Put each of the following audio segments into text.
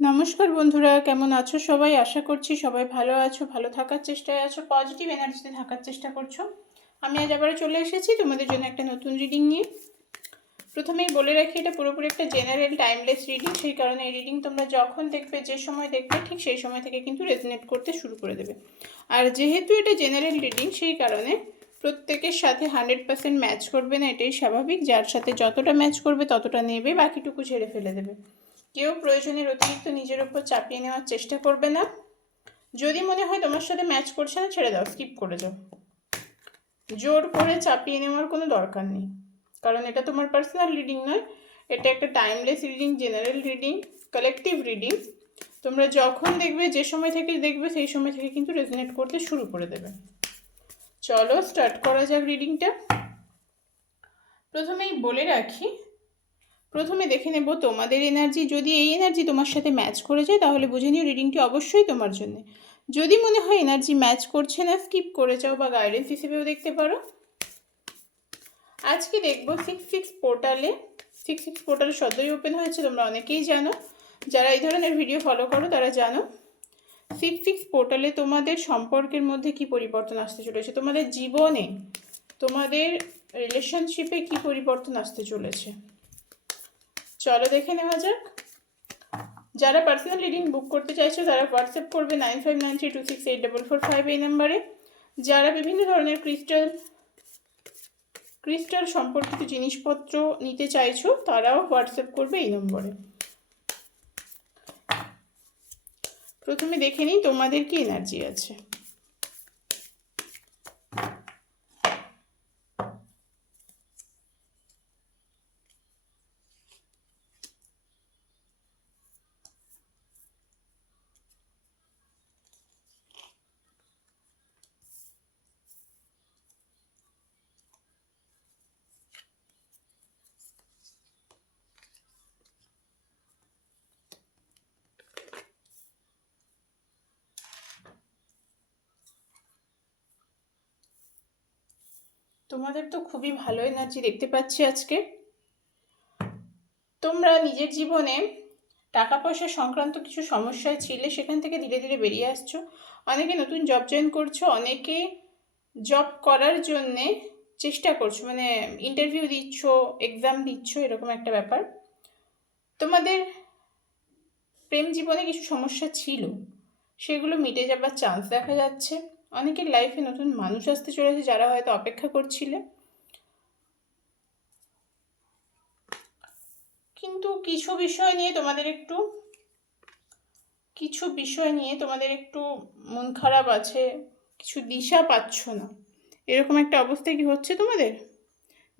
নমস্কার বন্ধুরা, কেমন আছো সবাই? আশা করছি সবাই ভালো আছো, ভালো থাকার চেষ্টায় আছো পজিটিভ এনার্জিতে থাকার চেষ্টা করছ। আমি আজ আবারও চলে এসেছি তোমাদের জন্য একটা নতুন রিডিং নিয়ে। প্রথমেই বলে রাখি, এটা পুরোপুরি একটা জেনারেল টাইমলেস রিডিং সেই কারণে এই রিডিং তোমরা যখন দেখবে, যে সময় দেখবে, ঠিক সেই সময় থেকে কিন্তু রেজনেট করতে শুরু করে দেবে। আর যেহেতু এটা জেনারেল রিডিং সেই কারণে প্রত্যেকের সাথে হান্ড্রেড পার্সেন্ট ম্যাচ করবে না, এটাই স্বাভাবিক। যার সাথে যতটা ম্যাচ করবে, ততটা নেবে, বাকিটুকু ছেড়ে ফেলে দেবে। কেউ প্রয়োজনের অতিরিক্ত নিজের উপর চাপিয়ে নেওয়ার চেষ্টা করবে না। যদি মনে হয় তোমার সাথে ম্যাচ করছে না, ছেড়ে দাও স্কিপ করে যাও। জোর করে চাপিয়ে নেওয়ার কোনো দরকার নেই। কারণ এটা তোমার পার্সোনাল রিডিং নয়, এটা একটা timeless reading general reading collective reading তোমরা যখন দেখবে, যে সময় থেকে দেখবে, সেই সময় থেকে কিন্তু রেজনেট করতে শুরু করে দেবে। চলো স্টার্ট করা যাক রিডিংটা প্রথমেই বলে রাখি প্রথমে দেখে নেব তোমাদের এনার্জি যদি এই এনার্জি তোমার সাথে ম্যাচ করে যায়, তাহলে বুঝে নিও রিডিংটি অবশ্যই তোমার জন্য। যদি মনে হয় এনার্জি ম্যাচ করছে না স্কিপ করে যাও বা গাইডেন্স হিসেবেও দেখতে পারো। আজকে দেখব সিক্স সিক্স পোর্টালে সিক্স সিক্স পোর্টালে সদ্যই ওপেন হয়েছে, তোমরা অনেকেই জানো। যারা এই ধরনের ভিডিও ফলো করো, তারা জানো। সিক্স সিক্স পোর্টালে তোমাদের সম্পর্কের মধ্যে কি পরিবর্তন আসতে চলেছে, তোমাদের জীবনে তোমাদের রিলেশনশিপে কি পরিবর্তন আসতে চলেছে। চলো দেখে নেওয়া যাক। যারা পার্সোনাল রিডিং বুক করতে চাইছো, তারা হোয়াটসঅ্যাপ করবে nine five nine three two six eight double four five এই নাম্বারে যারা বিভিন্ন ধরনের ক্রিস্টাল ক্রিস্টাল সম্পর্কিত জিনিসপত্র নিতে চাইছো, তারাও হোয়াটসঅ্যাপ করবে এই নম্বরে প্রথমে দেখে নিই তোমাদের কি এনার্জি আছে। তোমাদের তো খুবই ভালো এনার্জি দেখতে পাচ্ছি আজকে। তোমরা নিজের জীবনে টাকা পয়সা সংক্রান্ত কিছু সমস্যায় ছিলে, সেখান থেকে ধীরে ধীরে বেরিয়ে আসছো। অনেকে নতুন জব জয়েন করছ, অনেকে জব করার জন্যে চেষ্টা করছ মানে ইন্টারভিউ দিচ্ছ এক্সাম দিচ্ছ, এরকম একটা ব্যাপার। তোমাদের প্রেম জীবনে কিছু সমস্যা ছিল, সেগুলো মিটে যাবার চান্স দেখা যাচ্ছে। অনেকের লাইফে নতুন মানুষ আসতে চলেছে যারা হয়তো অপেক্ষা করছিলে। কিন্তু কিছু বিষয় নিয়ে তোমাদের একটু, কিছু বিষয় নিয়ে তোমাদের একটু মন খারাপ আছে, কিছু দিশা পাচ্ছ না। এরকম একটা অবস্থা কি হচ্ছে তোমাদের?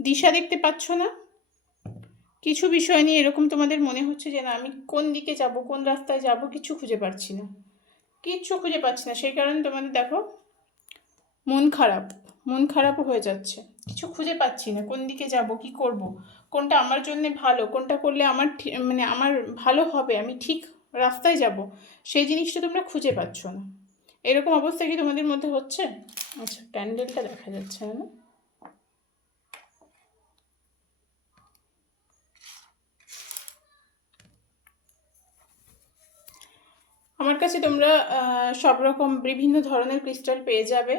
দিশা দেখতে পাচ্ছ না? কিছু বিষয় নিয়ে এরকম তোমাদের মনে হচ্ছে যে না, আমি কোন দিকে যাব, কোন রাস্তায় যাব, কিছু খুঁজে পাচ্ছি না। কিচ্ছু খুঁজে পাচ্ছি না। সেই কারণে তোমাদের দেখো মন খারাপ, মন খারাপও হয়ে যাচ্ছে। কিছু খুঁজে পাচ্ছি না, কোন দিকে যাব, কি করব? কোনটা আমার জন্য ভালো, কোনটা করলে আমার মানে আমার ভালো হবে, আমি ঠিক রাস্তায় যাব? সেই জিনিসটা তোমরা খুঁজে পাচ্ছ না। এরকম অবস্থা কি তোমাদের মধ্যে হচ্ছে? আচ্ছা প্যান্ডেলটা দেখা যাচ্ছে না। আমার কাছে তোমরা সব রকম বিভিন্ন ধরনের ক্রিস্টাল পেয়ে যাবে।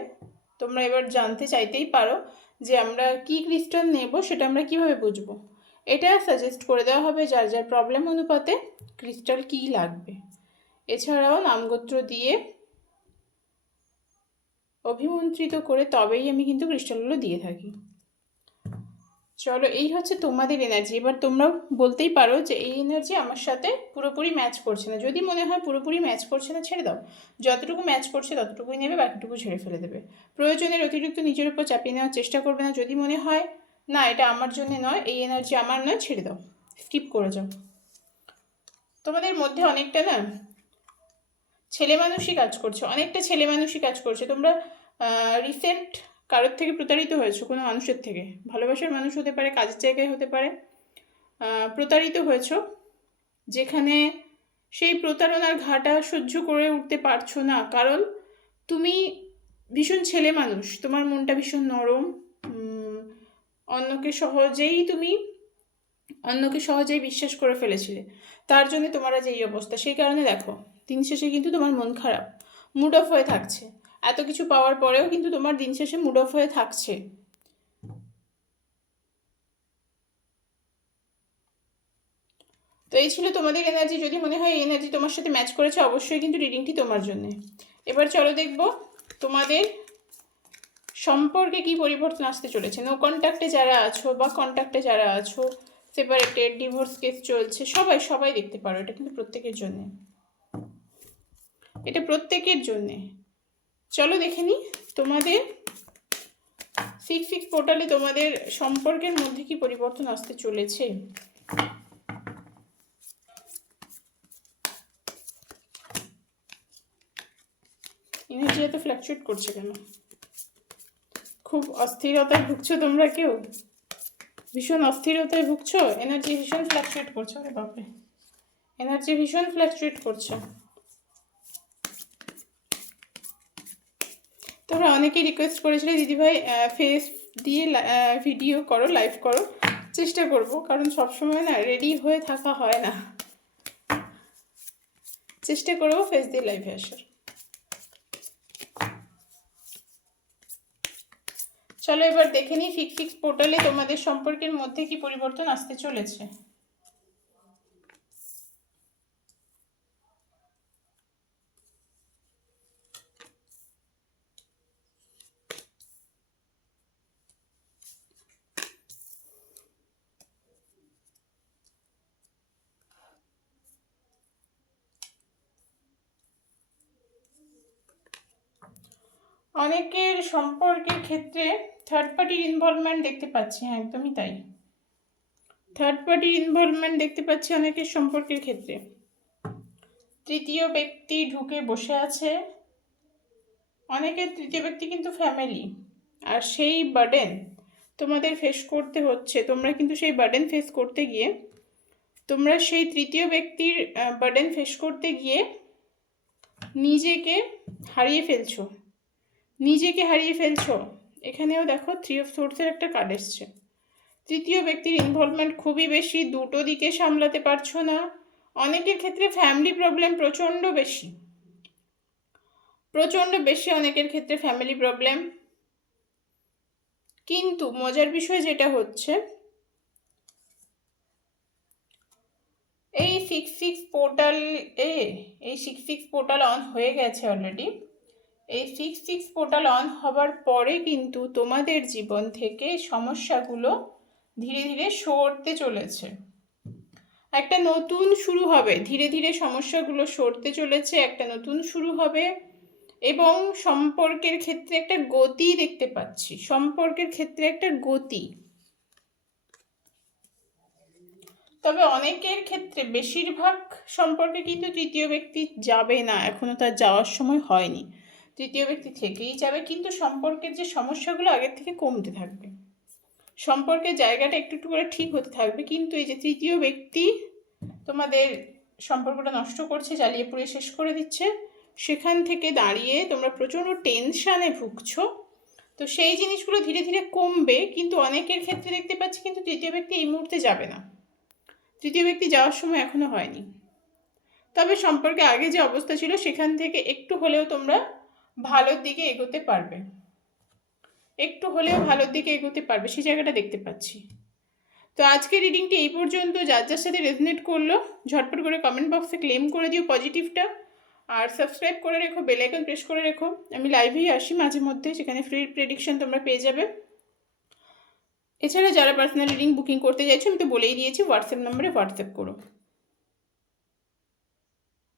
তোমরা এবার জানতে চাইতেই পারো যে আমরা কি ক্রিস্টাল নেব সেটা আমরা কীভাবে বুঝব। এটা সাজেস্ট করে দেওয়া হবে যার যার প্রবলেম অনুপাতে ক্রিস্টাল কি লাগবে। এছাড়াও নামগোত্র দিয়ে অভিমন্ত্রিত করে তবেই আমি কিন্তু ক্রিস্টালগুলো দিয়ে থাকি। চলো, এই হচ্ছে তোমাদের এনার্জি এবার তোমরা বলতেই পারো যে এই এনার্জি আমার সাথে পুরোপুরি ম্যাচ করছে না। যদি মনে হয় পুরোপুরি ম্যাচ করছে না, ছেড়ে দাও। যতটুকু ম্যাচ করছে, ততটুকুই নেবে, বাকিটুকু ছেড়ে ফেলে দেবে। প্রয়োজনের অতিরিক্ত নিজের উপর চাপিয়ে নেওয়ার চেষ্টা করবে না। যদি মনে হয়, না, এটা আমার জন্য নয়, এই এনার্জি আমার নয়, ছেড়ে দাও। স্কিপ করে যাও। তোমাদের মধ্যে অনেকটা না ছেলে মানুষই কাজ করছে। অনেকটা ছেলে মানুষই কাজ করছে। তোমরা রিসেন্ট কারোর থেকে প্রতারিত হয়েছো, কোনো মানুষের থেকে? ভালোবাসার মানুষ হতে পারে, কাজের জায়গায় হতে পারে। প্রতারিত হয়েছ, যেখানে সেই প্রতারণার ঘাটা সহ্য করে উঠতে পারছ না। কারণ তুমি ভীষণ ছেলে মানুষ, তোমার মনটা ভীষণ নরম। অন্যকে সহজেই তুমি, অন্যকে সহজেই বিশ্বাস করে ফেলেছিলে। তার জন্য তোমার আজ এই অবস্থা। সেই কারণে দেখো, দিন শেষে কিন্তু তোমার মন খারাপ। মুড অফ হয়ে থাকছে। এত কিছু পাওয়ার পরেও কিন্তু তোমার দিন শেষে মুড অফ হয়ে থাকছে। তো এই ছিল তোমাদের এনার্জি যদি মনে হয় এই এনার্জি তোমার সাথে ম্যাচ করেছে, অবশ্যই কিন্তু রিডিংটি তোমার জন্য। এবার চলো দেখব তোমাদের সম্পর্কে কি পরিবর্তন আসতে চলেছে। নো কন্ট্যাক্টে যারা আছো বা কন্ট্যাক্টে যারা আছো সেপারেটেড ডিভোর্স কেস চলছে, সবাই সবাই দেখতে পারো, এটা কিন্তু প্রত্যেকের জন্যে। এটা প্রত্যেকের জন্যে। চলো দেখে নিই তোমাদের সিক্স সিক্স পোর্টালে তোমাদের সম্পর্কের মধ্যে কি পরিবর্তন আসতে চলেছে? এনার্জি এত ফ্ল্যাকচুয়েট করছে কেন? খুব অস্থিরতায় ভুগছো তোমরা কেউ? ভীষণ অস্থিরতায় ভুগছো? এনার্জি ভীষণ ফ্ল্যাকচুয়েট করছ বাপরে। এনার্জি ভীষণ ফ্ল্যাকচুয়েট করছ। তোমরা অনেকেই রিকোয়েস্ট করেছিলে, দিদিভাই ফেস দিয়ে ভিডিও করো লাইভ করো। চেষ্টা করব, কারণ সবসময় না রেডি হয়ে থাকা হয় না। চেষ্টা করব ফেস দিয়ে লাইভে আসার। চলো এবার দেখে নিই ফিক্স ফিক্স পোর্টালে তোমাদের সম্পর্কের মধ্যে কি পরিবর্তন আসতে চলেছে। অনেকের সম্পর্কের ক্ষেত্রে থার্ড পার্টির ইনভলভমেন্ট দেখতে পাচ্ছি হ্যাঁ একদমই তাই। থার্ড পার্টির ইনভলভমেন্ট দেখতে পাচ্ছি অনেকের সম্পর্কের ক্ষেত্রে। তৃতীয় ব্যক্তি ঢুকে বসে আছে। অনেকের তৃতীয় ব্যক্তি কিন্তু ফ্যামিলি আর সেই বার্ডেন তোমাদের ফেস করতে হচ্ছে। তোমরা কিন্তু সেই বার্ডেন ফেস করতে গিয়ে, তোমরা সেই তৃতীয় ব্যক্তির বার্ডেন ফেস করতে গিয়ে নিজেকে হারিয়ে ফেলছো। নিজেকে হারিয়ে ফেলছো। এখানেও দেখো থ্রি অফ সোর্সের একটা কার্ড এসছে। তৃতীয় ব্যক্তির ইনভলভমেন্ট খুবই বেশি, দুটো দিকে সামলাতে পারছ না। অনেকের ক্ষেত্রে ফ্যামিলি প্রবলেম প্রচণ্ড বেশি। প্রচণ্ড বেশি অনেকের ক্ষেত্রে ফ্যামিলি প্রবলেম কিন্তু মজার বিষয় যেটা হচ্ছে, এই সিক্স সিক্স পোর্টাল এ, এই সিক্স সিক্স পোর্টাল অন হয়ে গেছে অলরেডি এই সিক্স সিক্স পোর্টাল অন হবার পরে কিন্তু তোমাদের জীবন থেকে সমস্যাগুলো ধীরে ধীরে সরতে চলেছে। একটা নতুন শুরু হবে, ধীরে ধীরে সমস্যাগুলো সরতে চলেছে, একটা নতুন শুরু হবে এবং সম্পর্কের ক্ষেত্রে একটা গতি দেখতে পাচ্ছি, সম্পর্কের ক্ষেত্রে একটা গতি। তবে অনেকের ক্ষেত্রে বেশিরভাগ সম্পর্কে কিন্তু তৃতীয় ব্যক্তি যাবে না, এখনও তার যাওয়ার সময় হয়নি। তৃতীয় ব্যক্তি থেকেই যাবে, কিন্তু সম্পর্কের যে সমস্যাগুলো আগের থেকে কমতে থাকবে। সম্পর্কের জায়গাটা একটু একটু করে ঠিক হতে থাকবে, কিন্তু এই যে তৃতীয় ব্যক্তি তোমাদের সম্পর্কটা নষ্ট করছে, জ্বালিয়ে পুড়ে শেষ করে দিচ্ছে, সেখান থেকে দাঁড়িয়ে তোমরা প্রচণ্ড টেনশানে ভুগছো। তো সেই জিনিসগুলো ধীরে ধীরে কমবে, কিন্তু অনেকের ক্ষেত্রে দেখতে পাচ্ছি কিন্তু তৃতীয় ব্যক্তি এই মুহূর্তে যাবে না। তৃতীয় ব্যক্তি যাওয়ার সময় এখনও হয়নি। তবে সম্পর্কে আগে যে অবস্থা ছিল, সেখান থেকে একটু হলেও তোমরা ভালোর দিকে এগোতে পারবে। একটু হলেও ভালোর দিকে এগোতে পারবে, সেই জায়গাটা দেখতে পাচ্ছি। তো আজকে রিডিংটি এই পর্যন্ত। যার যার সাথে রেজনেট করল, ঝটপট করে কমেন্ট বক্সে ক্লেম করে দিও পজিটিভটা আর সাবস্ক্রাইব করে রেখো বেলাইকন প্রেস করে রেখো। আমি লাইভেই আসি মাঝে মধ্যে, সেখানে ফ্রি প্রেডিকশন তোমরা পেয়ে যাবে। এছাড়া যারা পার্সোনাল রিডিং বুকিং করতে চাইছো, আমি তো বলেই দিয়েছি হোয়াটসঅ্যাপ নম্বরে হোয়াটসঅ্যাপ করো।